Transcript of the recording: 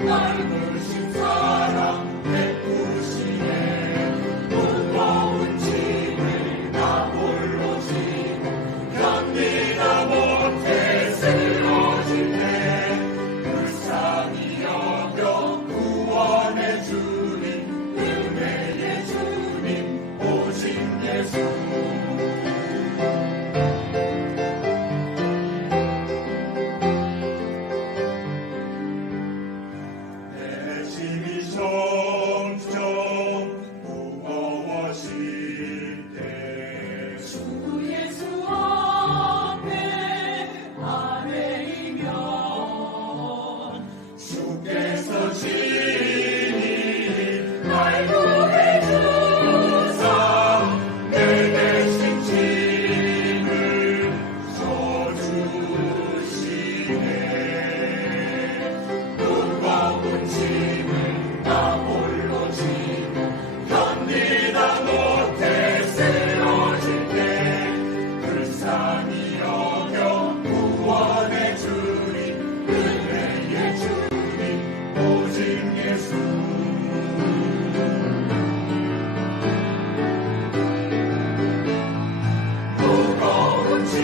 Amen.